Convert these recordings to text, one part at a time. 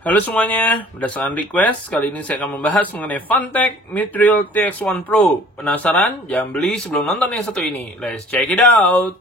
Halo semuanya, berdasarkan request, kali ini saya akan membahas mengenai Funtech Mithril TX1 Pro. Penasaran? Jangan beli sebelum nonton yang satu ini. Let's check it out!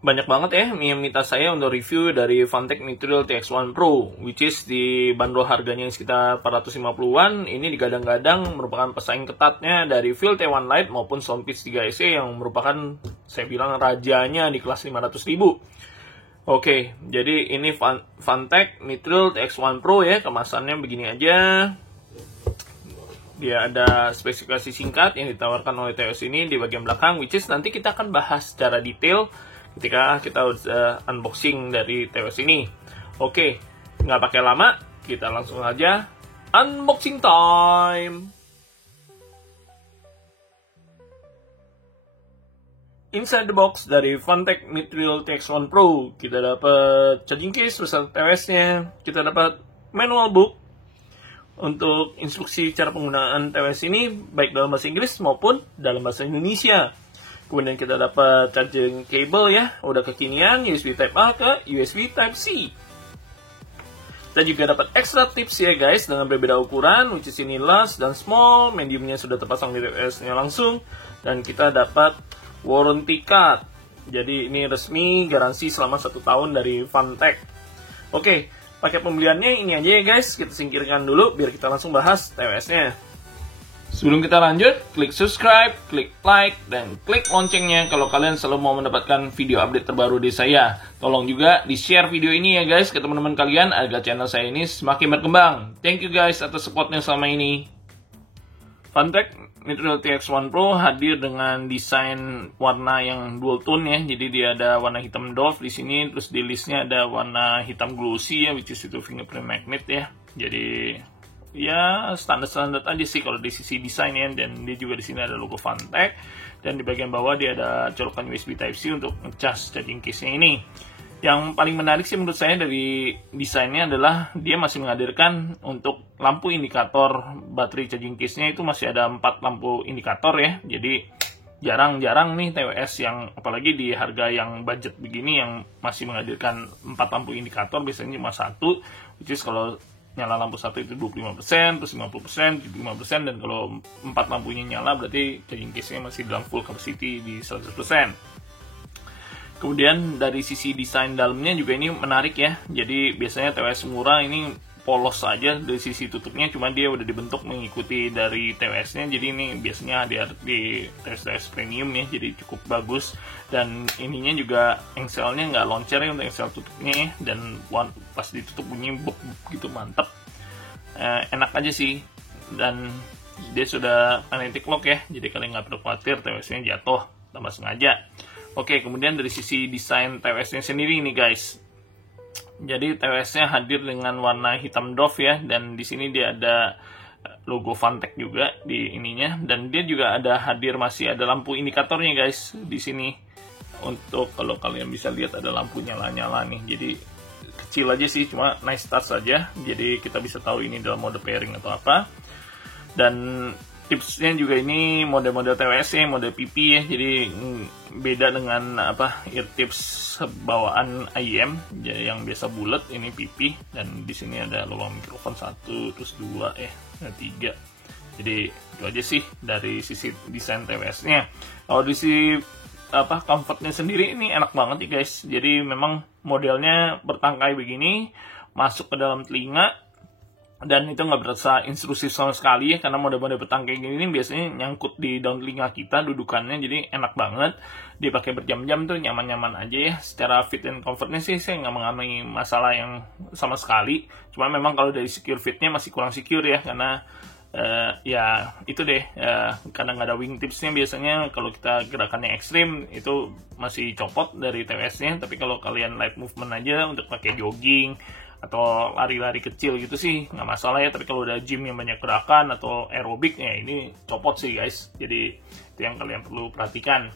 Banyak banget ya yang minta saya untuk review dari Funtech Mithril TX1 Pro, which is di bandrol harganya sekitar 450-an. Ini digadang-gadang merupakan pesaing ketatnya dari Field T1 Lite maupun Stonepeak 3SE yang merupakan, saya bilang, rajanya di kelas 500.000. Oke, jadi ini Funtech Mithril TX1 Pro ya, kemasannya begini aja. Dia ada spesifikasi singkat yang ditawarkan oleh TWS ini di bagian belakang, which is nanti kita akan bahas secara detail ketika kita udah unboxing dari TWS ini. Oke, nggak pakai lama, kita langsung aja unboxing time. Inside the box dari Funtech Mithril TX1 Pro, kita dapat charging case beserta TWS-nya, kita dapat manual book untuk instruksi cara penggunaan TWS ini baik dalam bahasa Inggris maupun dalam bahasa Indonesia. Kemudian kita dapat charging cable ya, udah kekinian, USB Type A ke USB Type C. Kita juga dapat extra tips ya guys, dengan berbeda ukuran, which is ini large dan small, mediumnya sudah terpasang di TWS-nya langsung, dan kita dapat warranty card. Jadi ini resmi, garansi selama 1 tahun dari Funtech. Oke, pakai pembeliannya ini aja ya guys, kita singkirkan dulu biar kita langsung bahas TWS-nya. Sebelum kita lanjut, klik subscribe, klik like, dan klik loncengnya kalau kalian selalu mau mendapatkan video update terbaru dari saya. Tolong juga di-share video ini ya guys ke teman-teman kalian agar channel saya ini semakin berkembang. Thank you guys atas supportnya selama ini. Funtech Mithril TX1 Pro hadir dengan desain warna yang dual tone ya. Jadi dia ada warna hitam doff di sini, terus di listnya ada warna hitam glossy ya, which is itu fingerprint magnet ya. Jadi ya standar aja sih kalau di sisi desainnya, dan dia juga di sini ada logo Funtech, dan di bagian bawah dia ada colokan USB Type C untuk ngecas charging case-nya ini. Yang paling menarik sih menurut saya dari desainnya adalah dia masih menghadirkan untuk lampu indikator baterai charging case-nya itu masih ada 4 lampu indikator ya. Jadi jarang-jarang nih TWS yang apalagi di harga yang budget begini yang masih menghadirkan 4 lampu indikator, biasanya cuma 1, which is kalau nyala lampu 1 itu 25%, terus 50%, 75%, dan kalau 4 lampunya nyala berarti charging case-nya masih dalam full capacity di 100%. Kemudian dari sisi desain dalamnya juga ini menarik ya. Jadi biasanya TWS murah ini polos saja dari sisi tutupnya, cuma dia udah dibentuk mengikuti dari TWS-nya. Jadi ini biasanya di TWS premium ya, jadi cukup bagus. Dan ininya juga engselnya nggak loncer ya untuk engsel tutupnya ya. Dan pas ditutup bunyi buk gitu, mantep. Enak aja sih. Dan dia sudah magnetic lock ya, jadi kalian nggak perlu khawatir TWS-nya jatuh tanpa sengaja. Oke, kemudian dari sisi desain TWS-nya sendiri nih guys. Jadi TWS-nya hadir dengan warna hitam doff ya, dan di sini dia ada logo Funtech juga di ininya, dan dia juga masih ada lampu indikatornya guys di sini. Untuk kalau kalian bisa lihat ada lampu nyala-nyala nih. Jadi kecil aja sih, cuma nice touch saja. Jadi kita bisa tahu ini dalam mode pairing atau apa. Dan tipsnya juga ini model-model TWS ya, model PP ya, jadi beda dengan ear tips bawaan IEM yang biasa bulat, ini PP, dan di sini ada lubang mikrofon 1, terus 2 3. Jadi itu aja sih dari sisi desain TWS-nya. Kalau di sisi comfortnya sendiri ini enak banget ya guys. Jadi memang modelnya bertangkai begini, masuk ke dalam telinga, dan itu nggak berasa intrusif sama sekali ya, karena mode-mode bertangkai gini biasanya nyangkut di daun telinga kita dudukannya, jadi enak banget dipakai berjam-jam tuh, nyaman-nyaman aja ya. Secara fit and comfortnya sih saya nggak mengalami masalah yang sama sekali, cuma memang kalau dari secure fitnya masih kurang secure ya, karena ya itu deh, karena nggak ada wingtipsnya biasanya kalau kita gerakannya ekstrim itu masih copot dari TWS-nya. Tapi kalau kalian light movement aja untuk pakai jogging atau lari-lari kecil gitu sih nggak masalah ya. Tapi kalau udah gym yang banyak gerakan atau aerobik ya ini copot sih guys, jadi itu yang kalian perlu perhatikan.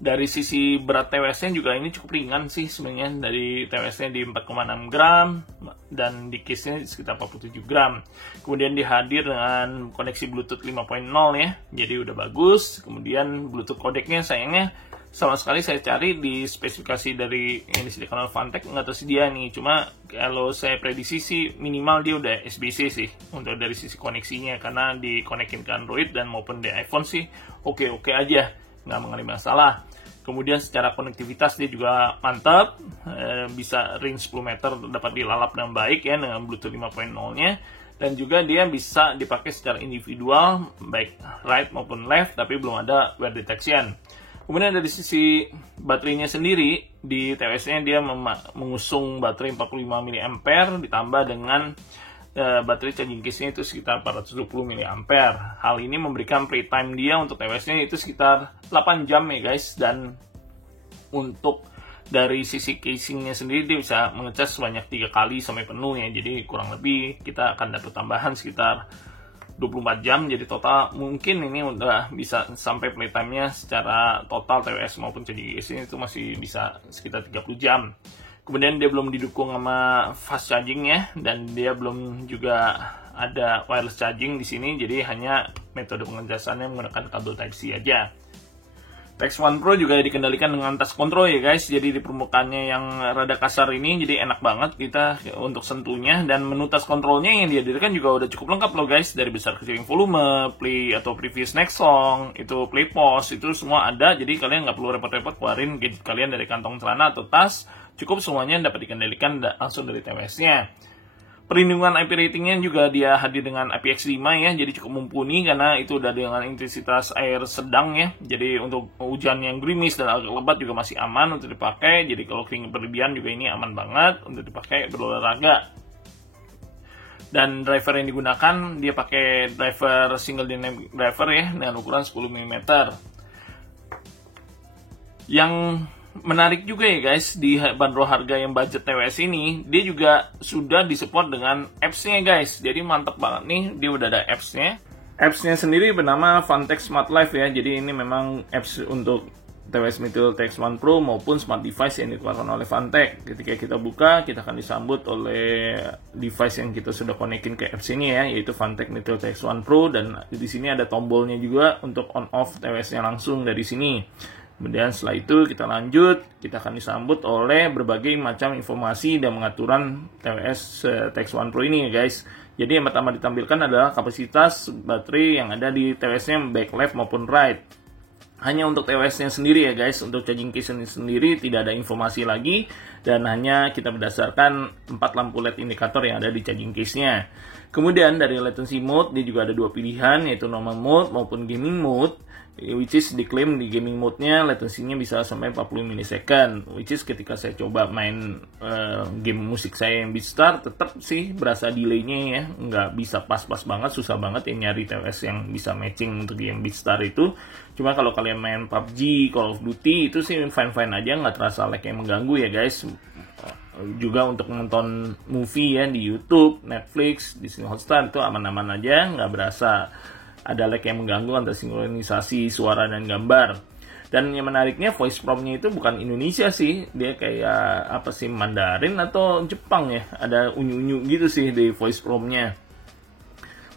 Dari sisi berat TWS-nya juga ini cukup ringan sih sebenarnya, dari TWS-nya di 4,6 gram dan di case-nya sekitar 47 gram. Kemudian dihadir dengan koneksi Bluetooth 5.0 ya, jadi udah bagus. Kemudian Bluetooth codec-nya sayangnya sama sekali saya cari di spesifikasi dari yang disediakan oleh Funtech nggak tersedia nih. Cuma kalau saya prediksi sih minimal dia udah SBC sih untuk dari sisi koneksinya, karena dikonekin ke Android dan maupun di iPhone sih oke-oke aja, nggak mengalami masalah. Kemudian secara konektivitas dia juga mantap, bisa range 10 meter dapat dilalap dengan baik ya dengan Bluetooth 5.0-nya, dan juga dia bisa dipakai secara individual baik right maupun left, tapi belum ada wear detection. Kemudian dari sisi baterainya sendiri, di TWS-nya dia mengusung baterai 45 mAh ditambah dengan baterai charging case-nya itu sekitar 420 mAh. Hal ini memberikan playtime dia untuk TWS-nya itu sekitar 8 jam ya guys. Dan untuk dari sisi casing-nya sendiri dia bisa mengecas sebanyak 3 kali sampai penuh ya. Jadi kurang lebih kita akan dapat tambahan sekitar 24 jam. Jadi total mungkin ini udah bisa sampai playtime-nya secara total TWS maupun charging case-nya itu masih bisa sekitar 30 jam. Kemudian dia belum didukung sama fast charging ya, dan dia belum juga ada wireless charging di sini, jadi hanya metode pengecasannya menggunakan kabel Type-C aja. TX1 Pro juga dikendalikan dengan touch control ya guys, jadi di permukaannya yang rada kasar ini jadi enak banget kita untuk sentuhnya, dan menu touch controlnya yang dihadirkan juga udah cukup lengkap loh guys, dari besar kecilin volume, play atau previous next song, itu play pause, itu semua ada, jadi kalian nggak perlu repot-repot keluarin gadget kalian dari kantong celana atau tas. Cukup semuanya dapat dikendalikan langsung dari TWS-nya. Perlindungan IP ratingnya juga dia hadir dengan IPX5 ya, jadi cukup mumpuni karena itu udah dengan intensitas air sedang ya. Jadi untuk hujan yang gerimis dan agak lebat juga masih aman untuk dipakai. Jadi kalau kering berlebihan juga ini aman banget untuk dipakai berolahraga. Dan driver yang digunakan dia pakai driver single dynamic driver ya dengan ukuran 10 mm. Yang menarik juga ya guys, di bandrol harga yang budget TWS ini, dia juga sudah disupport dengan apps-nya guys. Jadi mantep banget nih, dia udah ada apps-nya. Apps-nya sendiri bernama Funtech Smart Life ya. Jadi ini memang apps untuk TWS Meteor TX1 Pro maupun smart device yang dikeluarkan oleh Funtech. Ketika kita buka, kita akan disambut oleh device yang kita sudah konekin ke apps ini ya, yaitu Funtech Meteor TX1 Pro, dan di sini ada tombolnya juga untuk on off TWS-nya langsung dari sini. Kemudian setelah itu kita lanjut, kita akan disambut oleh berbagai macam informasi dan pengaturan TWS TX1 Pro ini ya guys. Jadi yang pertama ditampilkan adalah kapasitas baterai yang ada di TWS-nya baik left maupun right. Hanya untuk TWS-nya sendiri ya guys, untuk charging case-nya sendiri tidak ada informasi lagi, dan hanya kita berdasarkan 4 lampu LED indikator yang ada di charging case-nya. Kemudian dari latency mode dia juga ada 2 pilihan, yaitu normal mode maupun gaming mode, which is diklaim di gaming mode-nya latency-nya bisa sampai 40 milisecond, which is ketika saya coba main game musik saya yang Beatstar tetap sih berasa delay-nya ya, nggak bisa pas-pas banget, susah banget ya nyari TWS yang bisa matching untuk game Beatstar itu. Cuma kalau kalian main PUBG, Call of Duty itu sih fine-fine aja, nggak terasa lag yang mengganggu ya guys. Juga untuk menonton movie ya di YouTube, Netflix, Disney Hotstar itu aman-aman aja, nggak berasa ada lag yang mengganggu antara sinkronisasi suara dan gambar. Dan yang menariknya voice prompt-nya itu bukan Indonesia sih, dia kayak apa sih, Mandarin atau Jepang ya, ada unyu-unyu gitu sih di voice prompt-nya.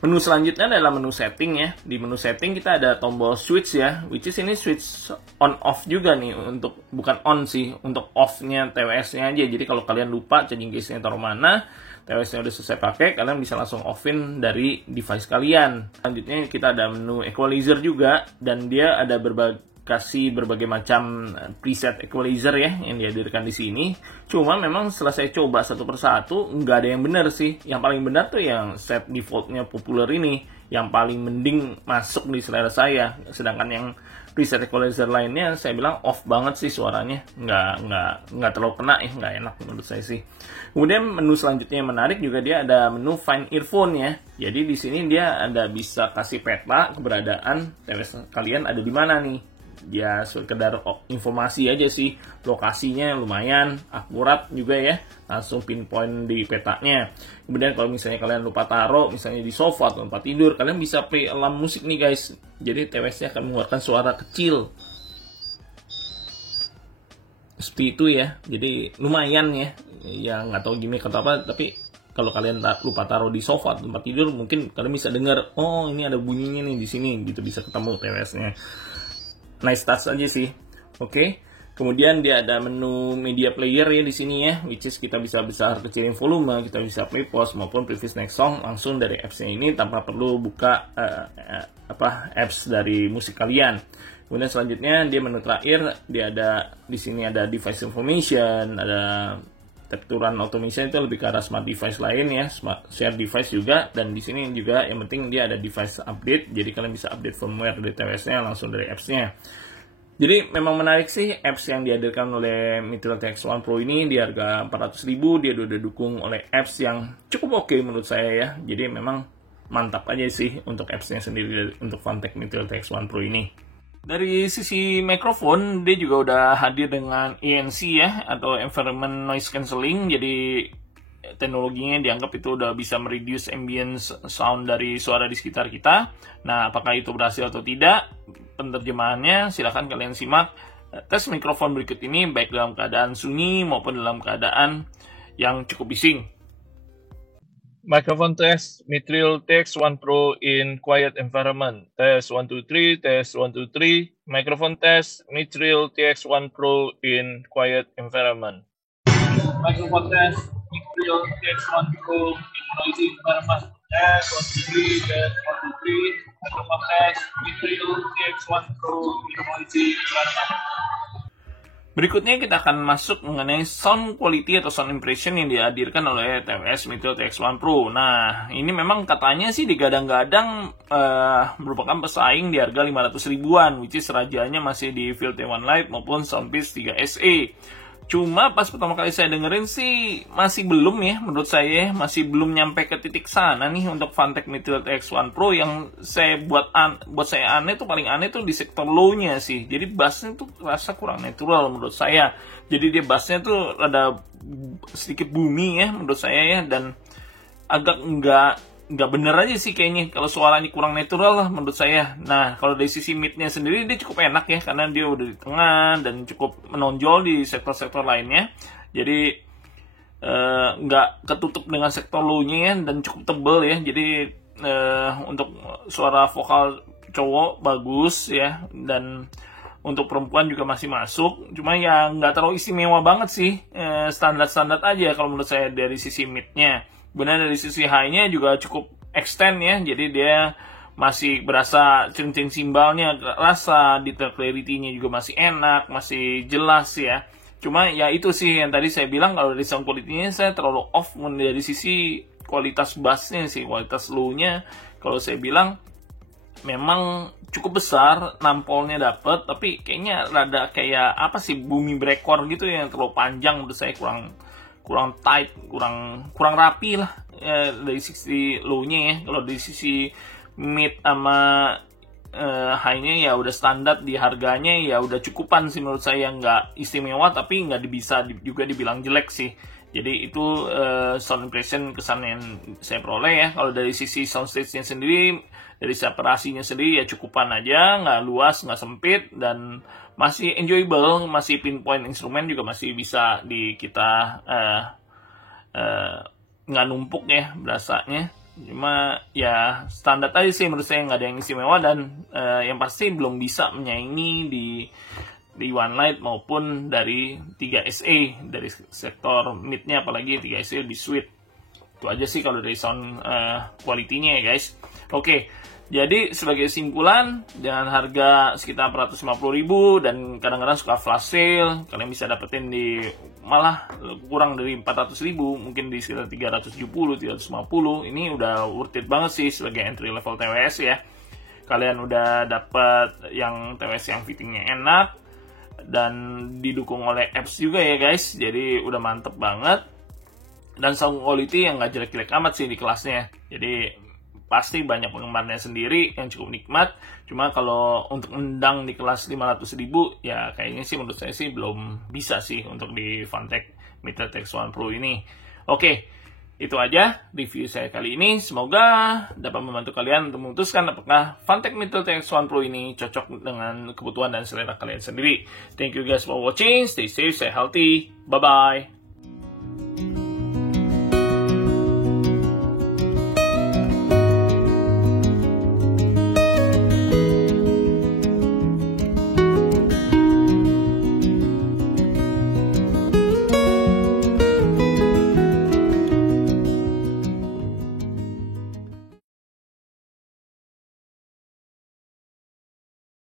Menu selanjutnya adalah menu setting ya. Di menu setting kita ada tombol switch ya, which is ini switch on off juga nih, untuk bukan on sih, untuk off-nya TWS-nya aja. Jadi kalau kalian lupa charging case-nya taruh mana, TWS-nya udah selesai pakai, kalian bisa langsung off-in dari device kalian. Selanjutnya kita ada menu equalizer juga, dan dia ada berbagai macam preset equalizer ya yang dihadirkan di sini. Cuma memang setelah saya coba satu persatu nggak ada yang benar sih. Yang paling benar tuh yang set defaultnya populer ini, yang paling mending masuk di selera saya. Sedangkan yang preset equalizer lainnya saya bilang off banget sih suaranya, nggak terlalu kena ya, nggak enak menurut saya sih. Kemudian menu selanjutnya yang menarik juga, dia ada menu find earphone ya. Jadi di sini dia ada bisa kasih peta keberadaan TWS kalian ada di mana nih. Ya sekedar informasi aja sih, lokasinya lumayan akurat juga ya, langsung pinpoint di petanya. Kemudian kalau misalnya kalian lupa taruh misalnya di sofa atau tempat tidur, kalian bisa play alarm musik nih guys, jadi TWS-nya akan mengeluarkan suara kecil. seperti itu ya. Jadi lumayan ya, nggak tahu gimmick atau apa, tapi kalau kalian lupa taruh di sofa tempat tidur, mungkin kalian bisa dengar, oh ini ada bunyinya nih di sini, gitu bisa ketemu TWS-nya. Nice touch aja sih. Oke. Kemudian dia ada menu media player ya di sini ya, which is kita bisa besar kecilin volume, kita bisa play pause maupun previous next song langsung dari apps-nya ini tanpa perlu buka apps dari musik kalian. Kemudian selanjutnya dia menu terakhir, dia ada di sini ada device information, ada tekturan automation, itu lebih ke arah smart device lain ya, smart share device juga, dan di sini juga yang penting dia ada device update, jadi kalian bisa update firmware dari TWS-nya langsung dari apps-nya. Jadi memang menarik sih apps yang dihadirkan oleh Mitreal TX1 Pro ini di harga 400.000, dia udah didukung oleh apps yang cukup oke menurut saya ya. Jadi memang mantap aja sih untuk apps-nya sendiri untuk Funtech Mitreal TX1 Pro ini. Dari sisi mikrofon, dia juga udah hadir dengan ANC ya, atau Environment Noise Cancelling. Jadi teknologinya dianggap itu udah bisa mereduce ambient sound dari suara di sekitar kita. Nah, apakah itu berhasil atau tidak? Penerjemahannya silahkan kalian simak. Tes mikrofon berikut ini baik dalam keadaan sunyi maupun dalam keadaan yang cukup bising. Microphone test Mitreal TX1 Pro in quiet environment. Test 1 2 3, test 1 2 3. Microphone test Mitreal TX1 Pro in quiet environment. Microphone test Mitreal TX1 Pro in noisy environment. Test 1 2 3, test 1 2 3. Microphone test Mitreal TX1 Pro in noisy environment. Berikutnya kita akan masuk mengenai sound quality atau sound impression yang dihadirkan oleh TWS Mitreal TX1 Pro. Nah, ini memang katanya sih digadang-gadang merupakan pesaing di harga 500 ribuan, which is rajanya masih di Field T1 Lite maupun Soundpeace 3 SE. Cuma pas pertama kali saya dengerin sih masih belum ya, menurut saya masih belum nyampe ke titik sana nih untuk Funtech Mitreal TX1 Pro. Yang saya buat saya aneh tuh, paling aneh tuh di sektor low-nya sih. Jadi bassnya tuh rasa kurang natural menurut saya. Jadi dia bassnya tuh rada sedikit booming ya menurut saya ya, dan agak nggak bener aja sih kayaknya kalau suaranya kurang natural lah menurut saya. Nah, kalau dari sisi mid-nya sendiri dia cukup enak ya, karena dia udah di tengah dan cukup menonjol di sektor-sektor lainnya. Jadi nggak ketutup dengan sektor low-nya ya, dan cukup tebel ya. Jadi untuk suara vokal cowok bagus ya, dan untuk perempuan juga masih masuk. Cuma ya nggak terlalu istimewa banget sih, standar-standar aja kalau menurut saya dari sisi mid-nya. Benar dari sisi high-nya juga cukup extend ya, jadi dia masih berasa ceng-ceng simbalnya, rasa detail clarity-nya juga masih enak, masih jelas ya. Cuma ya itu sih yang tadi saya bilang, kalau dari sound quality-nya saya terlalu off dari sisi kualitas bass-nya sih, kualitas low-nya. Kalau saya bilang memang cukup besar, nampolnya dapet, tapi kayaknya rada kayak apa sih, booming breakcore gitu yang terlalu panjang, menurut saya kurang tight, kurang rapi lah dari sisi low-nya ya. Kalau dari sisi mid sama high-nya ya udah standar, di harganya ya udah cukupan sih menurut saya, nggak istimewa tapi nggak bisa juga dibilang jelek sih. Jadi itu sound impression kesan yang saya peroleh ya. Kalau dari sisi soundstage-nya sendiri, dari separasinya sendiri ya cukupan aja, nggak luas, nggak sempit, dan masih enjoyable, masih pinpoint instrumen juga masih bisa di kita nggak numpuk ya berasanya. Cuma ya standar aja sih menurut saya, nggak ada yang istimewa, dan yang pasti belum bisa menyaingi di One Lite maupun dari 3 SE dari sektor midnya, apalagi 3 SE lebih sweet. Itu aja sih kalau dari sound quality-nya ya guys. Oke. Jadi sebagai kesimpulan, dengan harga sekitar 450.000 dan kadang-kadang suka flash sale, kalian bisa dapetin di malah kurang dari 400.000, mungkin di sekitar 370, 350. Ini udah worth it banget sih sebagai entry level TWS ya. Kalian udah dapet yang TWS yang fittingnya enak dan didukung oleh apps juga ya guys. Jadi udah mantep banget, dan sound quality yang gak jelek-jelek amat sih di kelasnya. Jadi pasti banyak penggemarnya sendiri yang cukup nikmat. Cuma kalau untuk endang di kelas 500.000 ya kayaknya sih menurut saya sih belum bisa sih untuk di Funtech Mitreal TX1 Pro ini. Oke, Itu aja review saya kali ini. Semoga dapat membantu kalian untuk memutuskan apakah Funtech Mid-Tilt X1 Pro ini cocok dengan kebutuhan dan selera kalian sendiri. Thank you guys for watching. Stay safe, stay healthy. Bye-bye.